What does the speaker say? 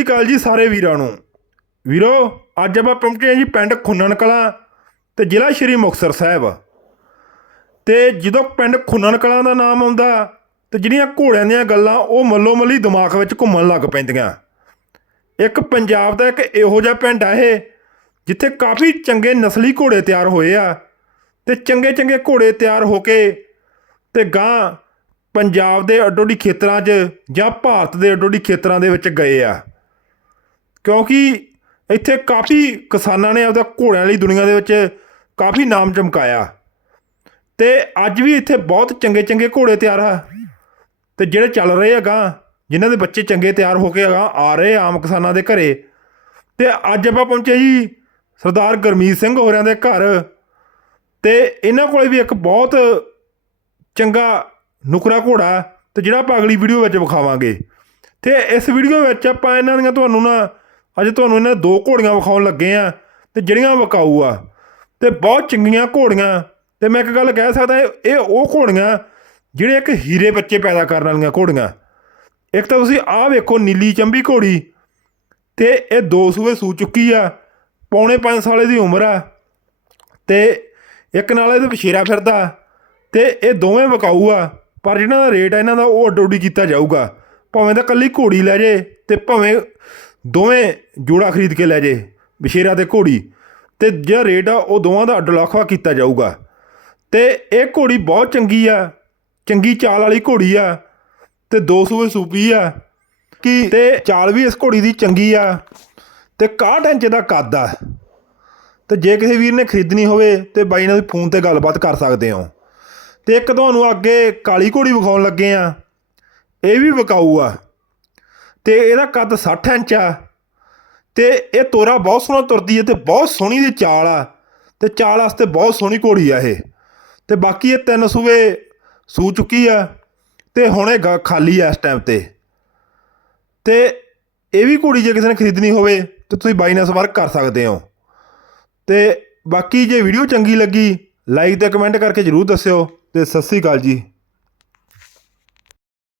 ਸ੍ਰੀ ਅਕਾਲ ਜੀ ਸਾਰੇ ਵੀਰਾਂ ਨੂੰ। ਵੀਰੋ, ਅੱਜ ਆਪਾਂ ਪਹੁੰਚੇ ਹਾਂ ਜੀ ਪਿੰਡ ਖੁੰਨਣ ਕਲਾਂ ਤੇ ਜ਼ਿਲ੍ਹਾ ਸ਼੍ਰੀ ਮੁਕਤਸਰ ਸਾਹਿਬ। ਤੇ ਜਦੋਂ ਪਿੰਡ ਖੁੰਨਣ ਕਲਾਂ ਦਾ ਨਾਮ ਆਉਂਦਾ ਤੇ ਜਿਹੜੀਆਂ ਘੋੜਿਆਂ ਦੀਆਂ ਗੱਲਾਂ ਉਹ ਮੱਲੋ ਮੱਲੀ ਦਿਮਾਗ ਵਿੱਚ ਘੁੰਮਣ ਲੱਗ ਪੈਂਦੀਆਂ। ਇੱਕ ਪੰਜਾਬ ਦਾ ਇੱਕ ਇਹੋ ਜਿਹਾ ਪਿੰਡ ਆ ਇਹ, ਜਿੱਥੇ ਕਾਫੀ ਚੰਗੇ ਨਸਲੀ ਘੋੜੇ ਤਿਆਰ ਹੋਏ ਆ ਤੇ ਚੰਗੇ ਚੰਗੇ ਘੋੜੇ ਤਿਆਰ ਹੋ ਕੇ ਤੇ ਗਾਂ ਪੰਜਾਬ ਦੇ ਅੱਡੋਡੀ ਖੇਤਰਾਂ 'ਚ ਜਾਂ ਭਾਰਤ ਦੇ ਅੱਡੋਡੀ ਖੇਤਰਾਂ ਦੇ ਵਿੱਚ ਗਏ ਆ। ਕਿਉਂਕਿ ਇੱਥੇ ਕਾਫੀ ਕਿਸਾਨਾਂ ਨੇ ਆਪਦਾ ਘੋੜਿਆਂ ਲਈ ਦੁਨੀਆ ਦੇ ਵਿੱਚ ਕਾਫੀ ਨਾਮ ਚਮਕਾਇਆ। ਤੇ ਅੱਜ ਵੀ ਇੱਥੇ ਬਹੁਤ ਚੰਗੇ ਚੰਗੇ ਘੋੜੇ ਤਿਆਰ ਆ। ਤੇ ਜਿਹੜੇ ਚੱਲ ਰਹੇ ਆ ਗਾਂ ਜਿਨ੍ਹਾਂ ਦੇ ਬੱਚੇ ਚੰਗੇ ਤਿਆਰ ਹੋ ਕੇ ਅਗਾਂਹ ਆ ਰਹੇ ਆਮ ਕਿਸਾਨਾਂ ਦੇ ਘਰੇ। ਤੇ ਅੱਜ ਆਪਾਂ ਪਹੁੰਚੇ ਜੀ ਸਰਦਾਰ ਗਰਮੀਤ ਸਿੰਘ ਹੋਰਿਆਂ ਦੇ ਘਰ। ਤੇ ਇਹਨਾਂ ਕੋਲੇ ਵੀ ਇੱਕ ਬਹੁਤ ਚੰਗਾ ਨੁਕਰਾ ਘੋੜਾ, ਤੇ ਜਿਹੜਾ ਆਪਾਂ ਅਗਲੀ ਵੀਡੀਓ ਵਿੱਚ ਵਿਖਾਵਾਂਗੇ। ਤੇ ਇਸ ਵੀਡੀਓ ਵਿੱਚ ਆਪਾਂ ਇਹਨਾਂ ਦੀਆਂ ਤੁਹਾਨੂੰ ਨਾ ਅੱਜ ਤੁਹਾਨੂੰ ਇਹਨਾਂ ਦੋ ਘੋੜੀਆਂ ਵਿਖਾਉਣ ਲੱਗੇ ਆ ਤੇ ਜਿਹੜੀਆਂ ਵਿਕਾਊ ਆ ਤੇ ਬਹੁਤ ਚੰਗੀਆਂ ਘੋੜੀਆਂ। ਤੇ ਮੈਂ ਇੱਕ ਗੱਲ ਕਹਿ ਸਕਦਾ ਇਹ ਉਹ ਘੋੜੀਆਂ ਜਿਹੜੇ ਇੱਕ ਹੀਰੇ ਬੱਚੇ ਪੈਦਾ ਕਰਨ ਵਾਲੀਆਂ ਘੋੜੀਆਂ। ਇੱਕ ਤਾਂ ਤੁਸੀਂ ਆਹ ਵੇਖੋ ਨੀਲੀ ਚੰਬੀ ਘੋੜੀ ਤੇ ਇਹ ਦੋ ਸੂਏ ਸੂ ਚੁੱਕੀ ਆ, ਪੌਣੇ 5 ਸਾਲੇ ਦੀ ਉਮਰ ਆ ਤੇ ਇੱਕ ਨਾਲ ਇਹਦੇ ਬਸ਼ੇਰਾ ਫਿਰਦਾ ਤੇ ਇਹ ਦੋਵੇਂ ਵਿਕਾਊ ਆ, ਪਰ ਜਿਹਨਾਂ ਦਾ ਰੇਟ ਆ, ਇਹਨਾਂ ਦਾ ਉਹ ਅੱਡੋ ਅੱਡੀ ਕੀਤਾ ਜਾਊਗਾ। ਭਾਵੇਂ ਤਾਂ ਕੱਲੀ ਘੋੜੀ ਲੈ ਜੇ ਤੇ ਭਾਵੇਂ ਦੋਵੇਂ ਜੋੜਾ ਖਰੀਦ ਕੇ ਲੈ ਜੇ ਬਸ਼ੇਰਾ ਤੇ ਘੋੜੀ। ਤੇ ਜਿਹੜਾ ਰੇਟ ਆ, ਉਹ ਦੋਵਾਂ ਦਾ ਅੱਡ ਕੀਤਾ ਜਾਊਗਾ। ਤੇ ਇਹ ਘੋੜੀ ਬਹੁਤ ਚੰਗੀ ਆ, ਚੰਗੀ ਚਾਲ ਵਾਲੀ ਘੋੜੀ ਆ, ਤੇ ਦੋ ਸੂਏ ਸੂਪੀ ਆ, ਕੀ ਤੇ ਚਾਲ ਵੀ ਇਸ ਘੋੜੀ ਦੀ ਚੰਗੀ ਆ, ਤੇ 61 ਇੰਚ ਦਾ ਕੱਦ ਆ। ਤੇ ਜੇ ਕਿਸੇ ਵੀਰ ਨੇ ਖਰੀਦਣੀ ਹੋਵੇ, ਤੇ ਬਾਈ ਨਾਲ ਫੋਨ ਤੇ ਗੱਲਬਾਤ ਕਰ ਸਕਦੇ ਹੋ। ਤੇ ਇੱਕ ਤੁਹਾਨੂੰ ਅੱਗੇ ਕਾਲੀ ਘੋੜੀ ਵਿਖਾਉਣ ਲੱਗੇ ਆ, ਇਹ ਵੀ ਵਿਕਾਊ ਆ। ਤੇ ਇਹਦਾ ਕੱਦ 60 ਇੰਚ ਆ। ਤੇ ਇਹ ਤੋਰਾ ਬਹੁਤ ਸੋਹਣਾ ਤੁਰਦੀ ਹੈ ਤੇ ਬਹੁਤ ਸੋਹਣੀ ਦੀ ਚਾਲ ਆ। ਤੇ ਚਾਲ ਵਾਸਤੇ ਬਹੁਤ ਸੋਹਣੀ ਘੋੜੀ ਆ ਇਹ। ਤੇ ਬਾਕੀ ਇਹ ਤਿੰਨ ਸੂਵੇ ਸੂ ਚੁੱਕੀ ਆ ਤੇ ਹੁਣ ਇਹ ਖਾਲੀ ਆ ਇਸ ਟਾਈਮ ਤੇ। ਤੇ ਇਹ ਵੀ ਘੋੜੀ ਜੇ ਕਿਸੇ ਨੇ ਖਰੀਦਣੀ ਹੋਵੇ ਤੇ ਤੁਸੀਂ ਬਾਈ ਨਾਲ ਸੰਪਰਕ ਕਰ ਸਕਦੇ ਹੋ। ਤੇ ਬਾਕੀ ਜੇ ਵੀਡੀਓ ਚੰਗੀ ਲੱਗੀ ਲਾਈਕ ਤੇ ਕਮੈਂਟ ਕਰਕੇ ਜਰੂਰ ਦੱਸਿਓ ਤੇ ਸਤਿ ਸ੍ਰੀ ਅਕਾਲ ਜੀ।